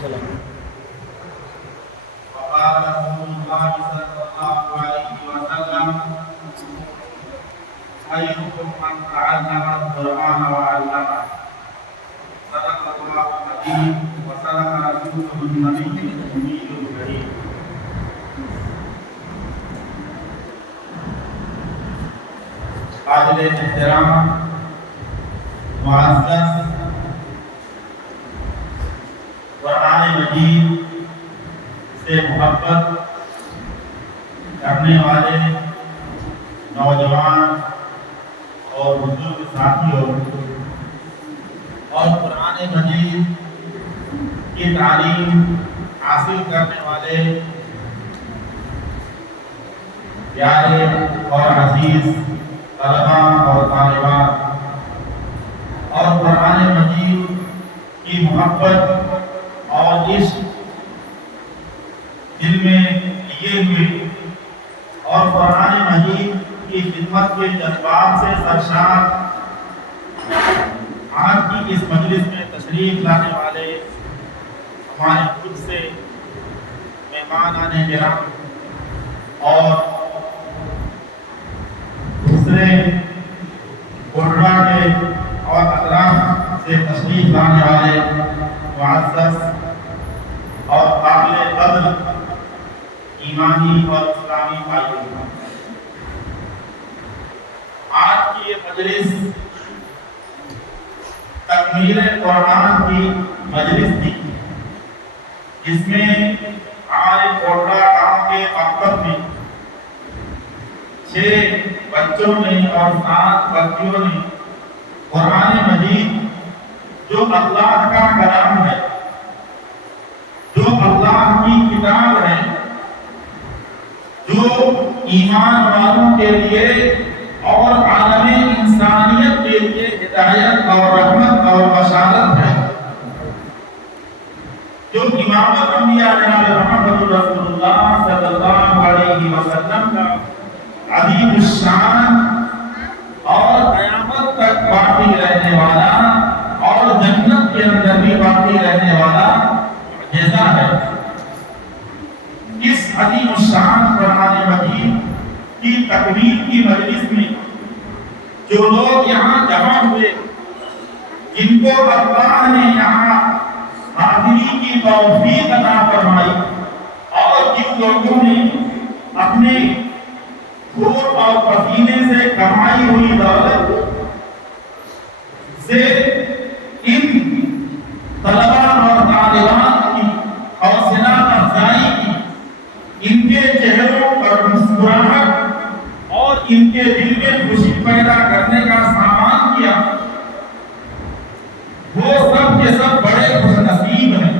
وقال رسول الله صلى الله عليه وسلم خيركم من تعلم القرآن وعلمه صدق الله العظيم وصدق رسوله النبي الأمي الكريم. قابل احترام معزز قرآن مجید سے محبت کرنے والے نوجوان اور بزرگ ساتھیوں اور قرآن مجید کی تعلیم حاصل کرنے والے پیارے اور عزیز طلباء اور طالبات اور قرآن مجید کی محبت اور عشق دل میں لیے ہوئے اور قرآن مجید کی خدمت کے جذبات سے سرشار آج کی اس مجلس میں تشریف لانے والے ہمارے خود سے مہمان آنے گرام اور دوسرے گوڑا کے اور اطراف سے تشریف لانے والے معزز اور قابل قدر ایمانی اور اسلامی بھائیوں، آج کی یہ مجلس تکمیل قرآن کی مجلس تھی، جس میں ہمارے کوٹا گاؤں کے مکتب میں 6 بچوں نے اور 7 بچیوں نے قرآن مجید جو اللہ کا کلام ہے، جو اللہ کی کتاب ہے، جو ایمان والوں کے لیے اور عالم انسانیت کے لیے ہدایت اور رحمت اور بشارت ہے، جو امامت انبیاء جناب محمد رسول اللہ صلی اللہ علیہ وسلم کا عظیم الشان اور قیامت تک باقی رہنے والا اور جنت کے اندر بھی باقی رہنے والا معجزہ ہے۔ اس عظیم الشان قرآن مجید کی تکمیل کی مجلس میں جو لوگ یہاں جمع ہوئے، جن کو اللہ نے یہاں حاضری کی توفیق عطا فرمائی اور جن لوگوں نے اپنے خون اور پسینے سے کمائی ہوئی دولت سے ان طلباء اور طالبات کی حوصلہ افزائی کی، ان کے چہروں پر مسکراہٹ اور ان کے دل میں خوشی پیدا کرنے کا سامان کیا، وہ سب کے سب بڑے خوش نصیب ہیں۔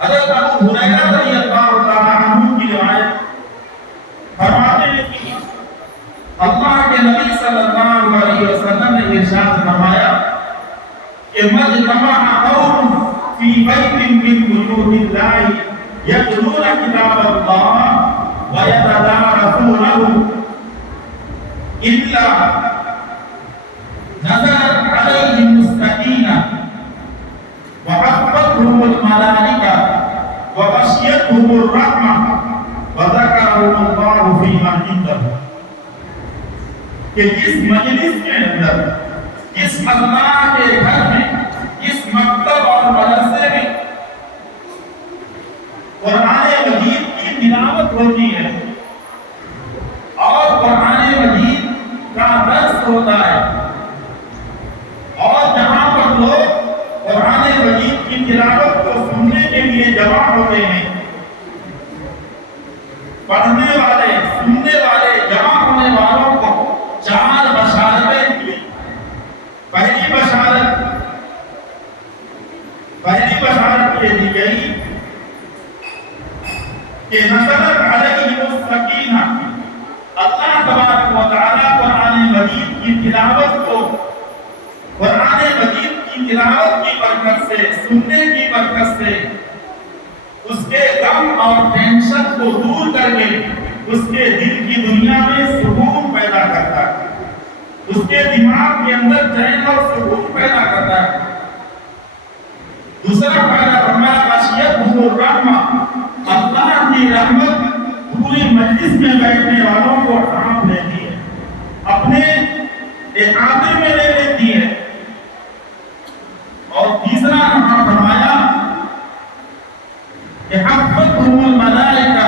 حضرت ابو ہریرہ رضی اللہ تعالیٰ عنہ کی روایت فرماتے ہیں کہ اللہ کے نبی صلی اللہ علیہ وسلم نے ارشاد فرمایا کہ مجتمع قوم فی بیت من بیوت اللہ یتلون کتاب اللہ ویتدارسونہ الا نزلت علیہم السکینہ وحفتهم الملائکہ وغشیتهم الرحمہ وذکرهم اللہ فی من عنده، کہ جس مجلس کے اندر، جس اللہ کے گھر میں، جس مکتب اور مدرسے میں قرآن مجید کی تلاوت ہوتی ہے اور قرآن مجید کا درس ہوتا ہے اور جہاں پر لوگ قرآن مجید کی تلاوت کو سننے کے لیے جمع ہوتے ہیں، پڑھنے والے، سننے والے، جمع ہونے والوں کو 4 بشارتیں ملی۔ پہلی بشارت یہ دی گئی کہ نزلت علیہم السکینہ، اللہ تبارک و تعالی قرآن مجید کی تلاوت کو، قرآن مجید کی تلاوت کی برکت سے، سننے کی برکت سے اس کے غم اور ٹینشن کو دور کر کے اس کے دل کی دنیا میں سکون پیدا کرتا ہے، اس کے دماغ کے اندر چین اور سکون پیدا کرتا ہے۔ دوسرا فائدہ فرمایا غشيتهم الرحمة، اللہ کی رحمت پوری مجلس میں بیٹھنے والوں کو ڈھانپ لیتی ہے، اپنے احاطے میں لے لیتی ہے۔ اور تیسرا یہاں فرمایا کہ حفتهم الملائکہ،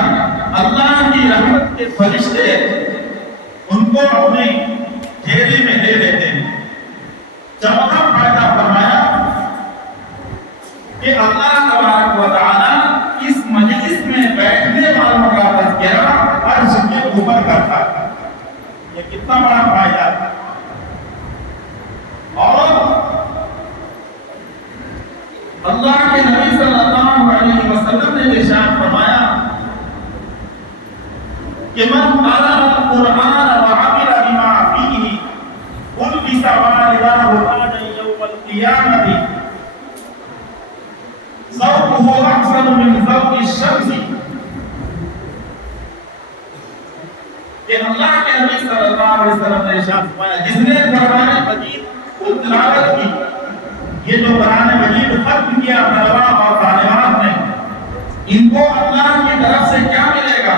اللہ کی رحمت کے فرشتے ان کو اپنے گھیرے میں لے لیتے ہیں۔ چوتھا فائدہ فرمایا کہ اللہ تبارک و تعالی اس مجلس میں بیٹھنے والوں کا تذکرہ عرش کے اوپر کرتا ہے۔ یہ کتنا بڑا فائدہ ہے۔ اور اللہ کے نبی صلی اللہ علیہ وسلم نے ارشاد فرمایا کہ من قرأ القرآن وعمل بما فيه ألبس والداه تاجا يوم القيامة ذوقه أحسن من ذوق الشمس۔ کہ اللہ کے نبی صلی اللہ علیہ وسلم نے ارشاد فرمایا جس نے قرآن مجید کو تلاوت کی، یہ جو قرآن مجید ختم کیا طلباء اور طالبات نے، ان کو اللہ کی طرف سے کیا ملے گا؟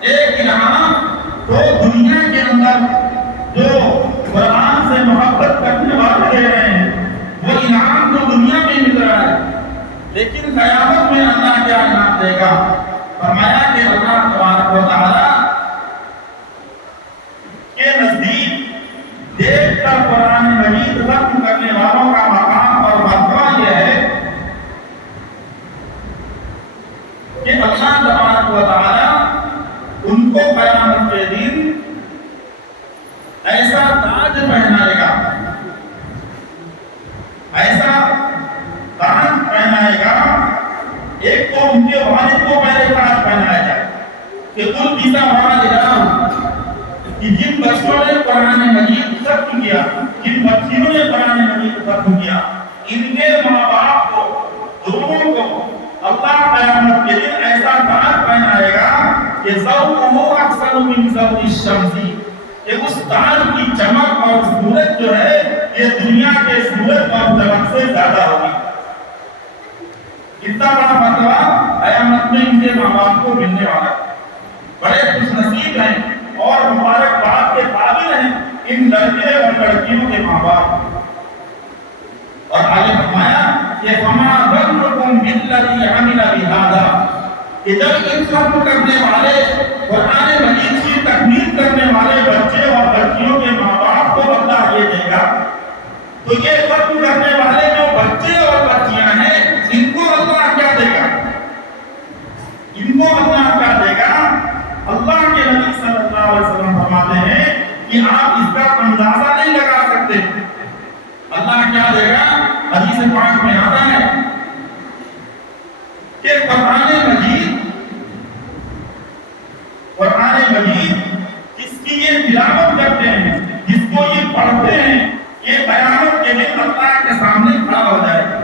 ایک انعام تو دنیا کے اندر جو قرآن سے محبت کرنے والے لے رہے ہیں وہ انعام تو دنیا میں مل رہا ہے، لیکن قیامت میں اللہ کیا انعام دے گا؟ فرمایا کہ اللہ تبارک و تعالی کے نزدیک دیکھ کر قرآن مجید ختم کرنے والوں کا مقام اور مرتبہ یہ ہے کہ اللہ تبارک و تعالی ان کو قیامت کے دن ایسا تاج پہنائے گا، ایسا تاج پہنائے گا۔ ایک تو ان کے والد کو پہلے تاج پہنایا جائے کہ کل پیسا والدہ، کہ جن بچوں نے قرآن مجید ختم کیا، جن بچیوں نے قرآن مجید ختم کیا، ان کے ماں باپ کو دونوں کو اللہ قیامت کے دن ایسا تاج پہنائے گا کہ ذوقہ احسن من ذوق الشمس، کہ اس تاج کی چمک اور صورت جو ہے یہ دنیا کے صورت اور چمک سے زیادہ ہوگی۔ اتنا بڑا مرتبہ قیامت میں ان کے ماں باپ کو ملنے والا ہے۔ بڑے خوش نصیب ہیں اور مبارکباد کے قابل ہیں ان لڑکے اور لڑکیوں کے ماں باپ۔ اور آگے فرمایا کہ فما ظنکم بالذی عمل بہذا، کہ جب ان ختم کرنے والے قرآن مجید کی تکمیل کرنے والے بچے اور لڑکیوں کے ماں باپ کو اللہ یہ دے گا، تو یہ ختم کرنے والے جو بچے اور بچیاں ہیں ان کو اللہ کیا دے گا؟ ان کو اللہ کیا دے گا؟ اللہ کے نبی صلی اللہ علیہ وسلم فرماتے ہیں کہ آپ اس کا اندازہ نہیں لگا سکتے۔ اللہ کیا دے گا؟ حدیث پاک میں آتا ہے کہ قرآن مجید جس کی یہ تلاوت کرتے ہیں، جس کو یہ پڑھتے ہیں، یہ قیامت کے دن اللہ کے سامنے کھڑا ہو جائے گا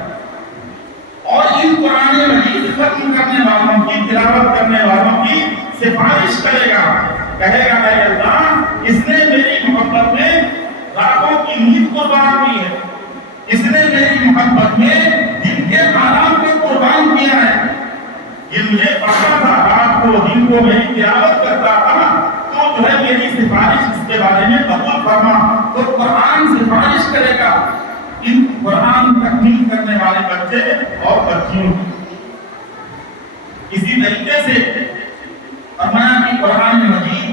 اور ان قرآن مجید ختم کرنے والوں کی، تلاوت کرنے والوں کی سفارش کرے گا، کہے گا اے اللہ اس نے میری محبت میں راتوں کی نیند قربان کی ہے، اس نے میری محبت میں دن کے آرام کو قربان کیا ہے، یہ مجھے پتا تھا رات کو دن کو میری تلاوت کرتا تھا، تو جو ہے میری سفارش اس کے بارے میں قبول فرما۔ تو قرآن سفارش کرے گا ان قرآن تکمیل کرنے والے بچے اور بچیوں کی۔ اسی طریقے سے فرمایا کہ قرآن مجید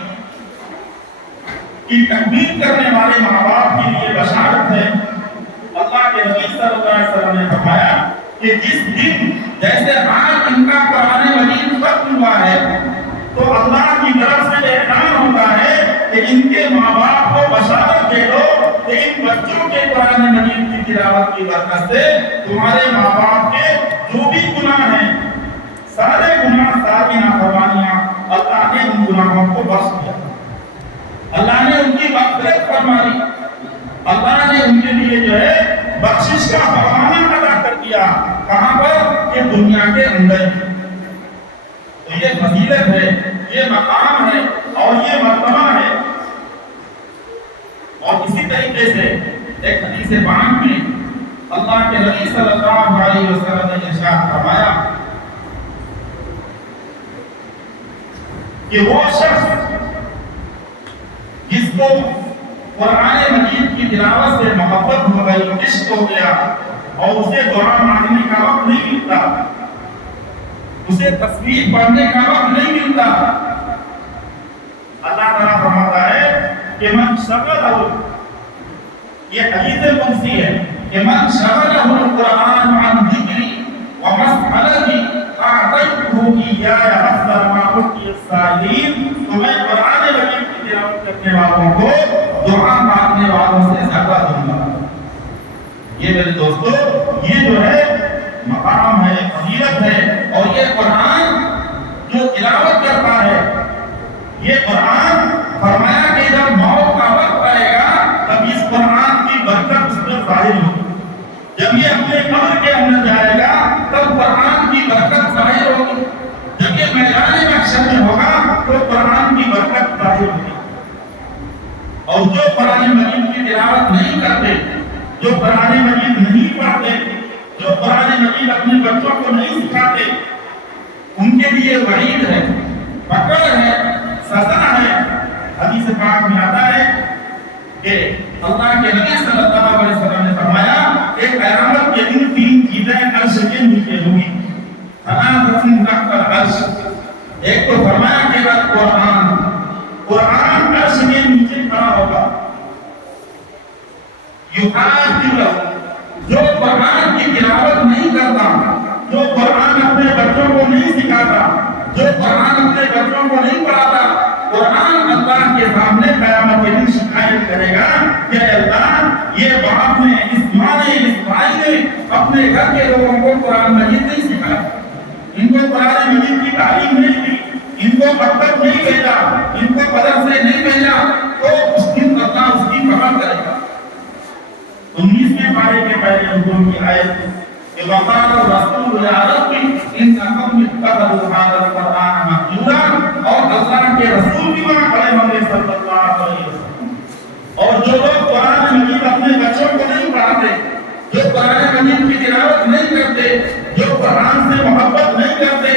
کی تکمیل کرنے والے ماں باپ کے لیے بشارت ہے۔ اللہ کے نبی صلی اللہ علیہ وسلم نے فرمایا کہ جس دن جیسے آج ان کا قرآن مجید ختم ہوا ہے تو اللہ کی طرف سے اعلان ہوتا ہے کہ ان کے ماں باپ کو بشارت دے دو کہ ان بچوں کے قرآن مجید کی تلاوت کی برکت سے تمہارے ماں باپ کے جو بھی گناہ ہیں، سارے گناہ، ساری نافرمانیاں، اللہ نے ان گناہوں کو بخش دیا، اللہ نے ان کی مغفرت فرما دی، اللہ نے ان کے لیے جو ہے بخشش کا فرمانہ ادا کر دیا۔ کہاں پر؟ کہ دنیا کے اندر۔ تو یہ فضیلت ہے، یہ مقام ہے اور یہ مرتبہ ہے۔ اور اسی طریقے سے ایک حدیث پاک میں اللہ کے نبی صلی اللہ علیہ وسلم نے ارشاد فرمایا کہ وہ شخص جس کو قرآن مجید کی تلاوت سے محبت ہو گئی، عشق ہو گیا، اور اسے دعا مانگنے کا وقت نہیں ملتا، اسے تسبیح پڑھنے کا وقت نہیں ملتا، اللہ تعالیٰ فرماتا ہے کہ من شغلہ، یہ حدیث قدسی ہے کہ من شغلہ القرآن عن ذکری ومسألتی اعطیتہ ایایا افضل ما اعطی السائلین، تو میں قرآن مجید کی تلاوت کرنے والوں کو دعا مانگنے والوں سے زیادہ دوں گا۔ یہ میرے دوستو، یہ جو ہے مقام ہے، فضیلت ہے، اور یہ قرآن جو تلاوت کرتا ہے، یہ قرآن فرمایا کہ جب موت کا وقت آئے گا تب اس قرآن کی برکت اس پر ظاہر ہوگی، جب یہ اپنے قبر کے اندر جائے گا تب قرآن کی برکت ظاہر ہوگی، جب یہ میدان محشر میں ہوگا تو قرآن کی برکت ظاہر ہوگی۔ اور جو قرآن مجید کی تلاوت نہیں کرتے، جو قرآن مجید نہیں پڑھتے، جو قرآن مجید اپنے بچوں کو نہیں سکھاتے، ان کے لیے وعید ہے، پکڑ ہے، سزا ہے۔ حدیث پاک میں آتا ہے کہ اللہ کے نبی صلی اللہ علیہ وسلم نے فرمایا کہ قیامت کے دن تین چیزیں عرش کے نیچے ہوں گی، ثلاثۃ تحت العرش، ایک تو فرمایا کہ قرآن، قرآن عرش کے نیچے کھڑا ہوگا، یحاجہ، جو قرآن کی تلاوت نہیں کرتا، جو قرآن اپنے بچوں کو نہیں سکھاتا، جو قرآن اپنے بچوں کو نہیں پڑھاتا، قرآن اللہ کے سامنے قیامت کے دن شکایت کرے گا کہ اللہ، یہ باپ نے، اس ماں نے، اس بھائی نے اپنے گھر کے لوگوں کو قرآن مجید نہیں سکھایا، ان کو قرآن مجید کی تعلیم نہیں دی، ان کو مکتب نہیں بھیجا، ان کو مدرسے نہیں بھیجا، تو اس دن اللہ اس کی پکڑ کرے گا۔ 19ویں پارے کے پہلے رکوع کی آیت کہ وقال الرسول یا رب ان قوم اتخذوا هذا القرآن مهجورا، اور اللہ کے رسول بھی وہاں کھڑے ہوں گے صلی اللہ علیہ وسلم، اور جو لوگ قرآن مجید اپنے بچوں کو نہیں پڑھاتے، جو قرآن مجید کی تلاوت نہیں کرتے، جو قرآن سے محبت نہیں کرتے،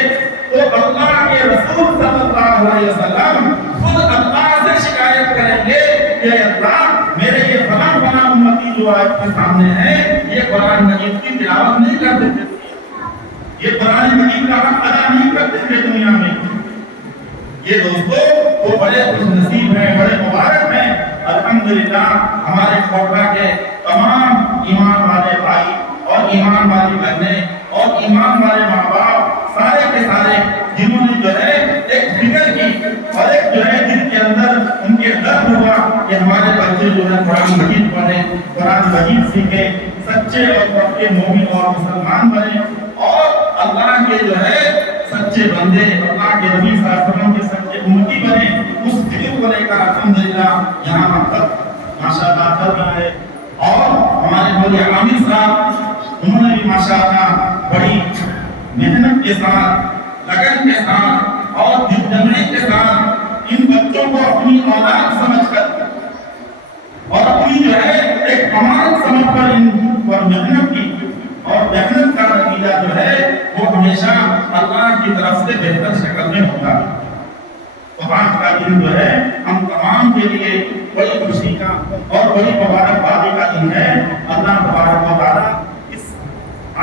تو اللہ کے رسول صلی اللہ علیہ وسلم خود اللہ سے شکایت کریں گے کہ اللہ، میرے یہ فلاں فلاں امتی جو آپ کے سامنے ہے، یہ قرآن مجید کی تلاوت نہیں کرتے تھے، یہ قرآن مجید کا حق ادا نہیں کرتے تھے دنیا میں۔ یہ دوستو وہ بڑے خوش نصیب ہیں، بڑے مبارک ہیں، الحمدللہ ہمارے کوٹا کے تمام ایمان والے بھائی اور ایمان والی بہنیں اور ایمان والے ماں باپ سارے کے سارے، جنہوں نے جو ہے ایک فکر کی اور ایک جو ہے دل کے اندر ان کے درد ہوا کہ ہمارے بچے جو ہے قرآن مجید پڑھیں، قرآن مجید سیکھیں، سچے اور پکے مومن اور مسلمان بنے، اور اللہ کے جو ہے سچے بندے، اللہ کے نبی صلی اللہ علیہ وسلم کے سچے امتی بنے۔ اس فکر کو لے کر الحمدللہ یہاں مکتب ماشاءاللہ چل رہا ہے، اور ہمارے مولوی عامر صاحب انہوں نے بھی ماشاءاللہ بڑی محنت کے ساتھ، لگن کے ساتھ اور دل جمعی کے ساتھ ان بچوں کو اپنی اولاد سمجھ کر اور اپنی جو ہے ایک امانت سمجھ کر ان پر محنت کی، اور محنت کا نتیجہ جو ہے وہ ہمیشہ اللہ کی طرف سے بہتر شکل میں ہوتا ہے۔ تو آج کا دن جو ہے ہم تمام کے لیے بڑی خوشی کا اور بڑی مبارکبادی کا دن ہے۔ اللہ تبارک و تعالیٰ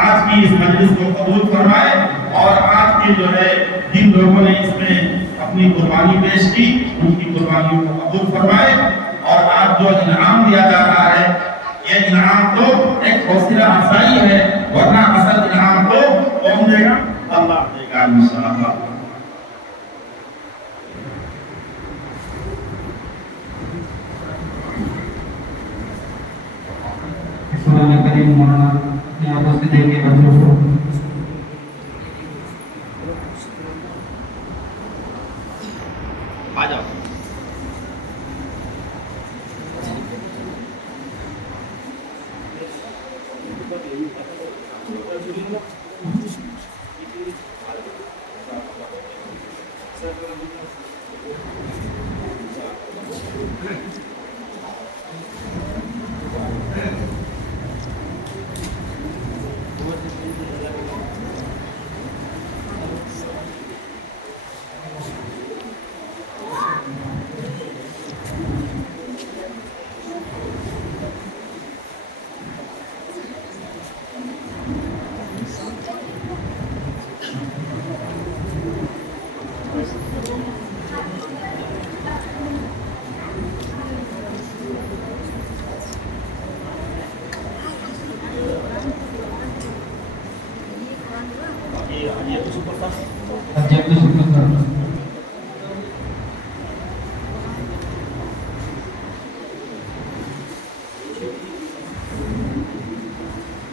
آج کی اس مجلس کو قبول فرمائے، اور آج کے جو ہے جن لوگوں نے اس میں اپنی قربانی پیش کی ان کی قربانیوں کو قبول فرمائے، اور آج جو انعام دیا جا رہا ہے یہ انعام تو ایک حوصلہ افزائی ہے، ورنہ اصل انعام تو کون دے گا؟ اللہ دے گا انشاءاللہ۔ قرآن کریم مولانا یہاں پر دے کے بچوں کو آ جاؤ۔ Haji Abdul Syukur.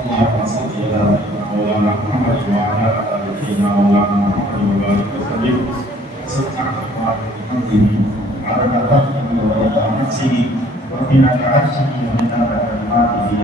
اللهم صل على مولانا محمد وعلى آل سيدنا مولانا محمد وبارك وسلم سبحان الله وبحمده عدد خلقه ورضا نفسه وزنة عرشه ومداد كلماته